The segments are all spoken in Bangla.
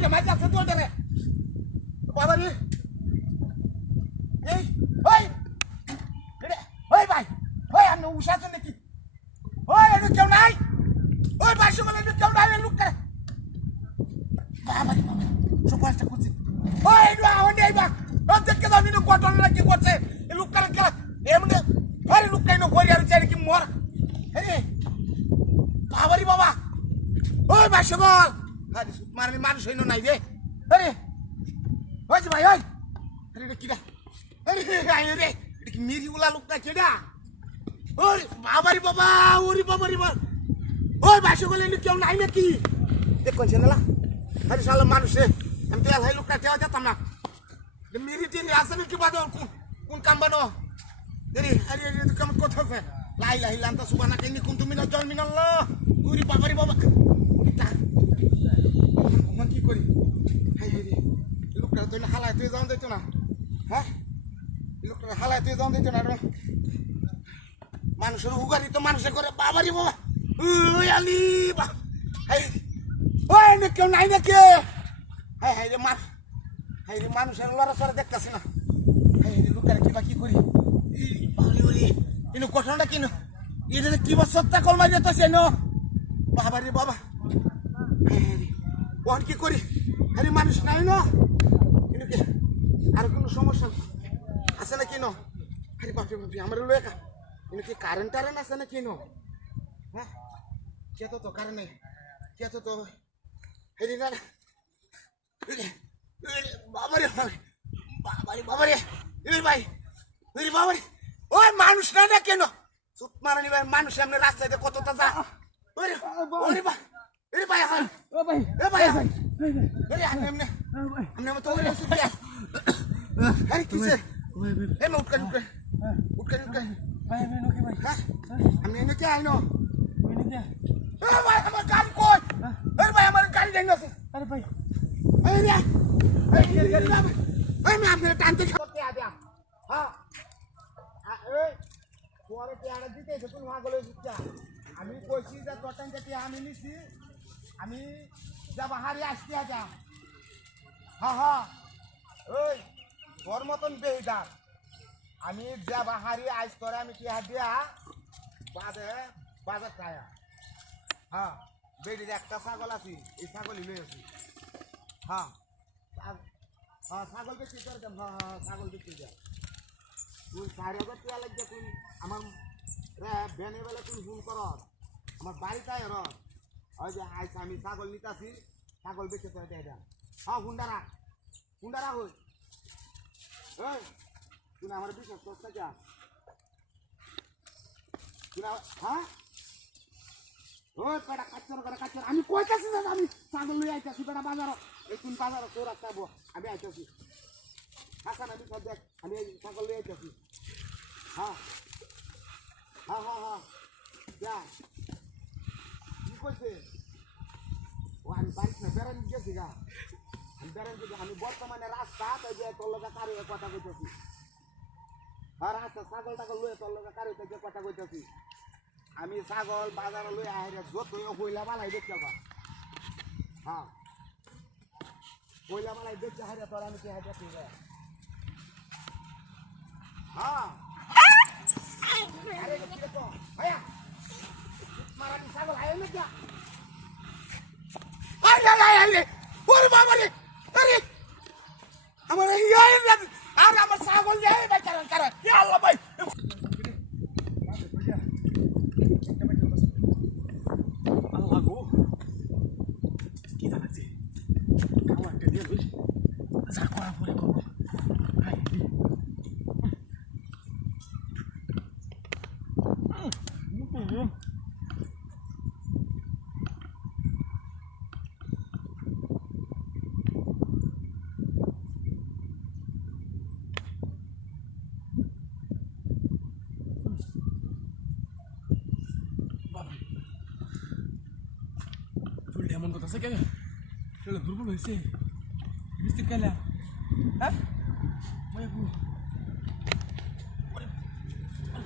আগে মাঝে আছে তো রে বাবা রে এই ওই ওই ভাই ওই আমি উষাছ নাকি ওই এনে কেউ নাই ওই বাসু বলে এনে কেউ নাই লুক করে বাবা রে বাবা সুপারটা করছে ওই না ওনে এই বা ও দেখকে দাও নিনো ঘটনা কি করছে এই লুক করে কেলা এমনে আরে লুক কাইনো করি আর চাই কি মর আরে বাবা রে বাবা ওই বাসু বল আরে মারনি মানুষ হইনো নাই রে আরে ওই যে ভাই ওই আরে রে কিডা আরে আয় রে এটা কি মিরিগুলা লোকটা কেডা ওরে বাবারি বাবা ওরে বাবারি বাবা ওই বাসু বলে কেউ নাই নাকি দেখুন ছেলেলা আরে শালা মানুষ রে আমি তো এই লোকটা কেউ যেতাম না মিরি টিরি আছে নাকি বাদল কোন কাম বানো আরে আরে আরে কাম কোথাও লাই লাই লান্তা সুবানা কেনি কোন তুমি না জল মিনাল্লাহ ওরে বাবারি বাবা কোন কি করি হাই হাই রে লোকটা তো হালায় তুই যাও দিত না হ্যাঁ লোকটা হালায় তুই যাও দিত না রে মানুষের উগারি তো মানুষে করে বাবারি বাবা ওই আলি বা হাই ওই নে কেউ নাই নাকি হাই হাই রে হাই রে মানুষের লড়াচড়া দেখতাছি না হাই রে লোকটা কিবা কি করি বাবারি ওরে ইনো ঘটনাটা কিনো এদের কি বছরটা কল মারি তো সেন বাবারি বাবা হাই রে ওর কি করি আরে মানুষ নাই না ইনকে আর কোনো সমস্যা আছে নাকি ন আরে বাপরে বাপরে আমার লয়ে একা ইনকে কারেন্ট টারেন্ট আছে নাকি ন হ্যাঁ কে তো কারেন্ট নেই কে তো হেরি না বাবারে বাবারে বাবারে এই ভাই এই বাবারে ওই মানুষ না না কেন সুত মারানি ভাই মানুষ এমনি রাস্তায় কতটা যা ওরে ওরে ভাই এই ভাই হ্যাঁ ও ভাই এ ভাই আরে আমনে আমনে তো ওরে সুতিয়া আরে কিসে এ মে উঠকা ভাই আমি নকি ভাই হ্যাঁ আমি নকি আইনো আমি নকি এ ভাই আমার গাড়ি কই আরে ভাই আমার গাড়ি দেন আছে আরে ভাই এই রে এই মে আপনি টানতে করতে আ দিয়া হ্যাঁ এই তোরে পেয়ারা দিতে তুমি মাগলে সুতিয়া আমি কইছি যে তোটান যেতে আমি নিছি আমি যাব হারি আসতে আজা হ্যাঁ হ্যাঁ ওই তোর মতন বেহিদার আমি যাব হারি আইস করে আমি কি দিয়া বাজার খায়া হ্যাঁ বেডির একটা ছাগল আছে এই ছাগলই লই আছি হ্যাঁ হ্যাঁ ছাগল বেশি করে দেন হ্যাঁ হ্যাঁ ছাগল বেশি দেন তুই 4,000 টাকা লাগবে তুই আমার ভ্যানে বেলা তুই ফোন কর আমার বাড়িতে আয় রস ওই যে আইস আমি ছাগল নিতাছি ছাগল বেঁচে তো দেয় হ্যাঁ হুন্ডারা হই এই তুই আমার বিশ্বাস করছ না তুই হ্যাঁ ওই পেটা কাচ্চর আমি কইতাছি না আমি ছাগল লই আইতাছি পেটা বাজার এই কোন বাজার তোর আসবো আমি আইতাছি হাসান আমি সব দেখ আমি ছাগল লই আইতাছি হ্যাঁ হ্যাঁ হ্যাঁ হ্যাঁ যা কি কইছে ও আমি বাড়ি না বেড়ান গেছি গা আমি বেড়ান গেছি আমি বর্তমানে রাস্তা তাই যে তোর লোক কারো কথা কইতেছি আর রাস্তা ছাগল টাগল লয়ে তোর লোক কারো যে কথা কইতেছি আমি ছাগল বাজার লয়ে আইরে যত হইলা মালাই দেখতে পাবা হ্যাঁ হইলা মালাই দেখতে হাইরে তোর আমি কি হাইরে তুই হ্যাঁ আরে কি তো ভাইয়া মারানি ছাগল আইলো না যা আরে ওরে বাবা রে আরে আমার ইয়াই আর আমার ছাগল যাই ভাই কারণ ইয়া আল্লাহ ভাই আল্লাহ গো কি জানাচ্ছি আমার একটা দিয়ে লইছি যা করা পরে করব হাই এমন কথা আছে কেন সেটা দুর্বল হয়েছে মিস্ত্রি কেলা হ্যাঁ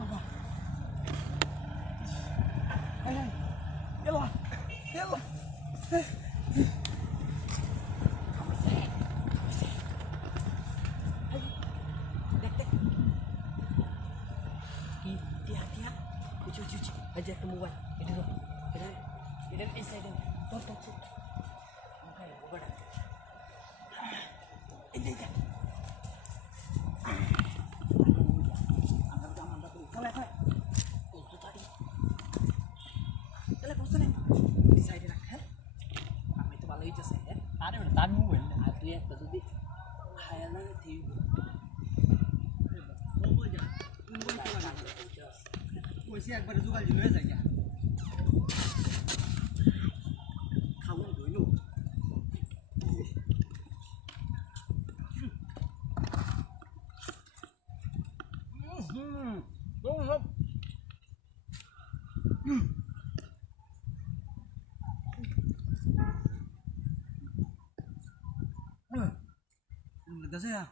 বাবা এলা এলা এই যে একটা মোবাইল এটা এই সাইডে তোর মোবাইল এই যে তাহলে বুঝতে নেই এই সাইডে রাখ হ্যাঁ আমি তো ভালো হইতেছে হ্যাঁ আরে তার মোবাইল আর তুই একটা যদি হায়ার না ঠিক কইছি একবারে জোগাড় লয়ে যাই খাওয়া দইল Gak saya.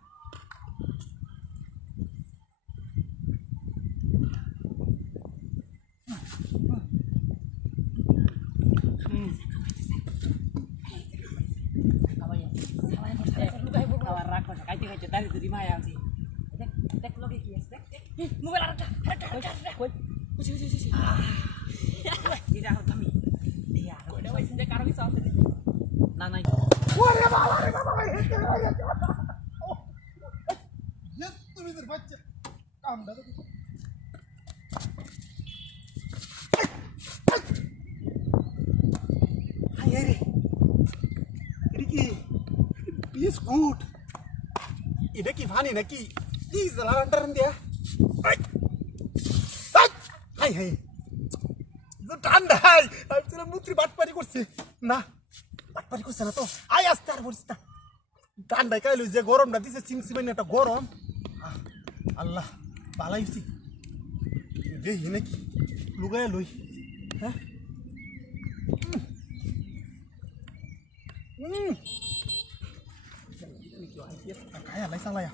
বিস্কুট এটা কি ফানি নাকি কি জ্বালার দিয়া হাই হাই ঠান্ডা হাই মুত্রি বাটপারি করছে না বাটপারি করছে না তো আই আসতে আর বলিস না ঠান্ডায় কাইলো যে গরমটা দিছে সিমসিমাইন একটা গরম আল্লাহ পালাইছি দেখি নাকি লুগাই লই হ্যাঁ cái lấy sang đây à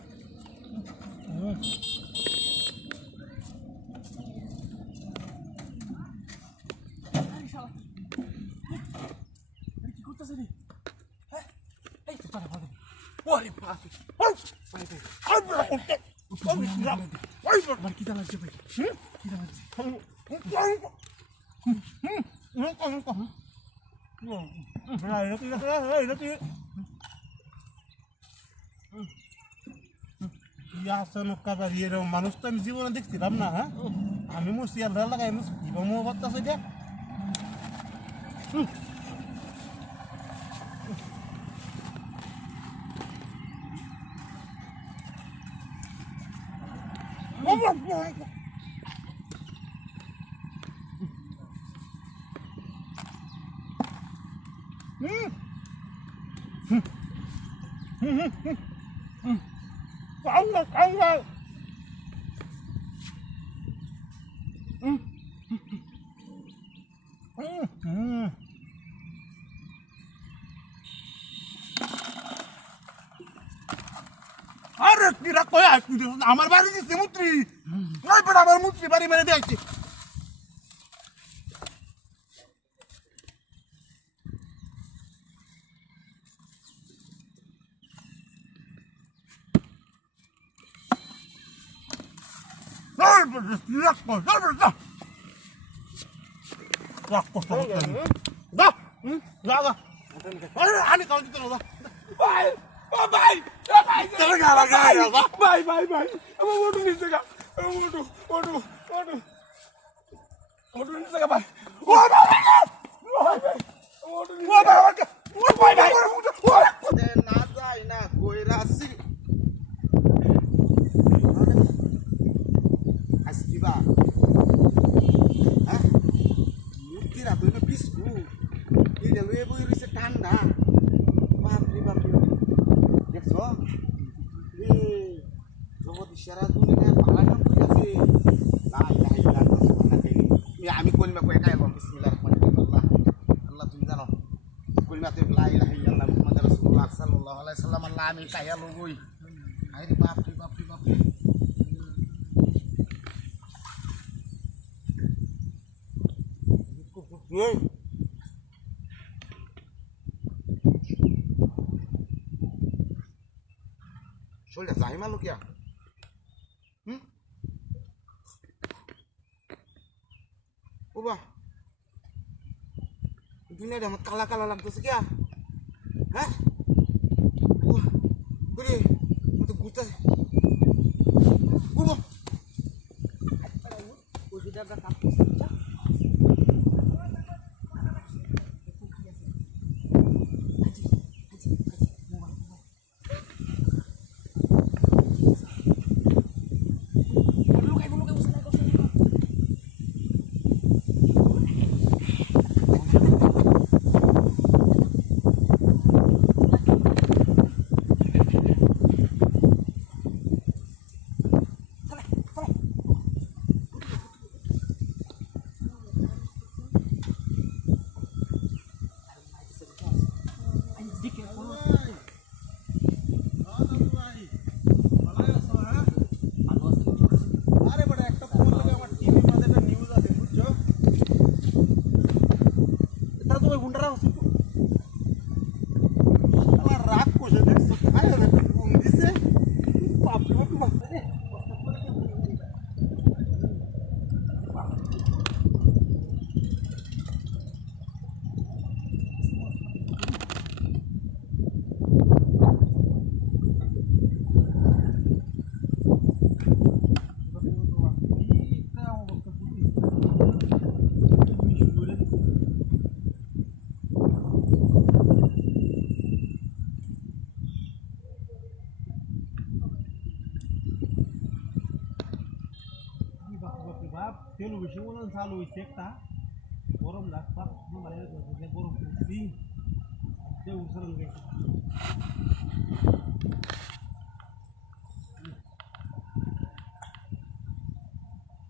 মানুষ তো আমি জীবনে দেখছিলাম না হ্যাঁ আমি মুসিয়াল লাগাই মো বাচ্চা দিয়া আরে কি রাখ কই আমার বাড়ি দিছে মুত্রি ওই বড় আমার মুত্রি বাড়ি মেরে দিয়েছে আমি কাউন্ট দিতে না ভাই ও ভাই ও ভাই চলে গেল ভাই ভাই ভাই আমার মোটু নিচে গা মোটু মোটু মোটু মোটু নিচে গা ভাই ও ভাই ভাই মোটু নিচে গা ও ভাই ভাই না যাই না কইরা আসি আসকিবা হ্যাঁ মুক্তিরা তুই বিস্কুট এটা লয়ে বই রইছে ঠান্ডা বাপরে বাপরে দেখছো জগৎ সারা দুনিয়া পালানো কইতাছে লা ইলাহা ইল্লাল্লাহ সুবহানাল্লাহ আমি কলমা কই একাই বল বিসমিল্লাহির রহমানির রহিম আল্লাহ আল্লাহ তুমি জানো কলমাতে লা ইলাহা ইল্লাল্লাহ মুহাম্মাদুর রাসূলুল্লাহ সাল্লাল্লাহু আলাইহি সাল্লাম আল্লাহ আমি কাইয়া লগই আরে বাপরে বাপরে বাপরে Sudah saya malu ya. ও বাহ দুনিয়াটা আমার কালা কালা লাগতেছে কে হ্যাঁ ওরে মতো ঘুরতেছে ও বাহ ওষুধ আমরা কাজ করছি আরে বড় একটা ফোন লাগে আমার টিভির মধ্যে একটা নিউজ আছে বুঝছো এটা তো ওই গুন্ডারা আছে আমার রাগ কোষে দেখছো খায় না ফোন দিছে বাপ রে বাপ রে টেলিভিশন চালু হয়েছে একটা গরম লাগতা গরম করছি উঠছিলাম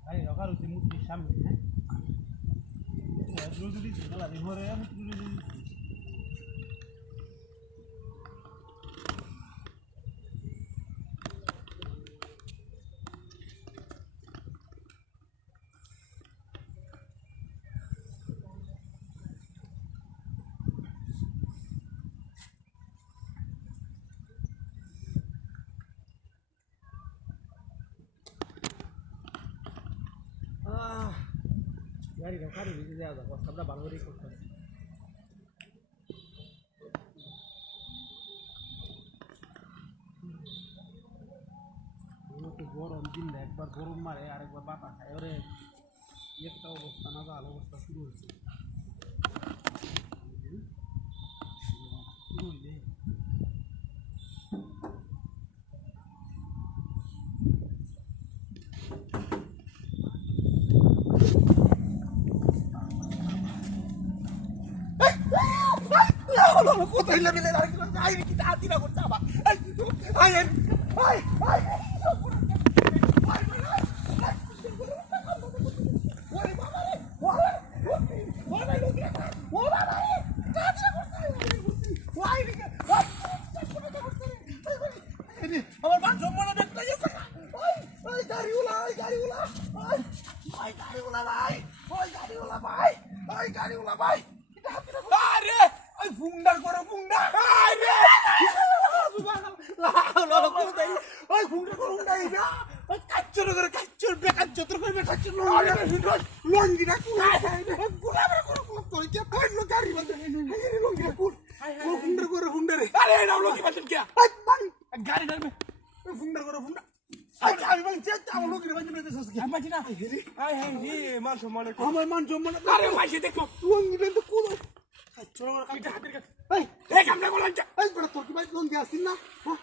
ভাই রকার হচ্ছে মূর্তির সামনে যদি ঘরে গাড়ি ঢাকার ভিজে দেওয়া যাবো সবটা ভালো করেই করতে হবে গরম দিন একবার গরম মারে আরেকবার বাতাস খায় ওরে একটা অবস্থা না ভালো অবস্থা শুরু হয়েছে শুরু হইলে কোথায় লাগলে আই কি তাতি না করতে আবার আই আই আই আমার মান সম্মান দেখতে গেছে ওই গাড়িওয়ালা ভাই ওই গাড়িওয়ালা ভাই আরে ওই ফুন্ডার করে ফুন্ডা আরে ওই ফুন্ডার করে ফুন্ডা ইনা ওই কাচ্চর করে কাচ্চর বেকাচ্চর করে বেকাচ্চর লঙ্গি না কুলা করে তোর কি কইলো গাড়ি বলতে এই লঙ্গি না কুল ও ফুন্ডার করে ফুন্ডারে আরে নাও লঙ্গি বলতে কি গাড়ি ধরবে ওই ফুন্ডার করে ফুন্ডা আমি বলছি আমার লোকের বাজে মেতে সসকি আমি বাজি না আই হ্যাঁ জি মান সম্মান আমার মান সম্মান আরে মাঝে দেখো লঙ্গি বেন তো কুল কাচ্চর করে কাটা হাতের কাছে এই কামটা করলাম এই বড় তোর কি ভাই লঙ্গি আসিন না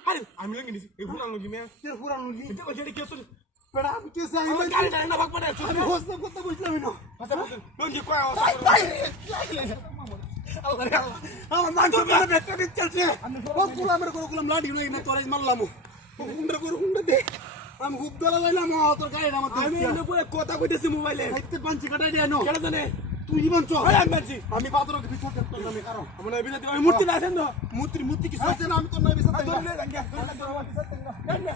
আরে আমি লঙ্গি নিছি এই পুরান লঙ্গি মে তের পুরান লঙ্গি এটা ওই যে কি চলে বড় আমি কেসে আই ভাই গাড়ি না ভাগ পড়ে আমি হোস্ট করতে বসলাম না আচ্ছা লঙ্গি কয় আল্লাহ রে আল্লাহ আমার মান সম্মান বেটা চলছে ও কুলা মেরে করলাম লাডি নই না তোরাই মারলাম হুন্ডা করে হুন্ডা দে আমি খুব দলা লাইলাম তোর গাড়ি আমার আমি এনে পরে কথা কইতেছি মোবাইলে হাইতে পাঁচি কাটাই দিয়া নো কেন জানে তুই জীবন চল আমি বাজি আমি পাত্রকে বিচার করতে আমি কারণ আমরা এই বিচার আমি মূর্তি না আছেন তো মূর্তি কি আছে না আমি তো না বিচার ধরে লে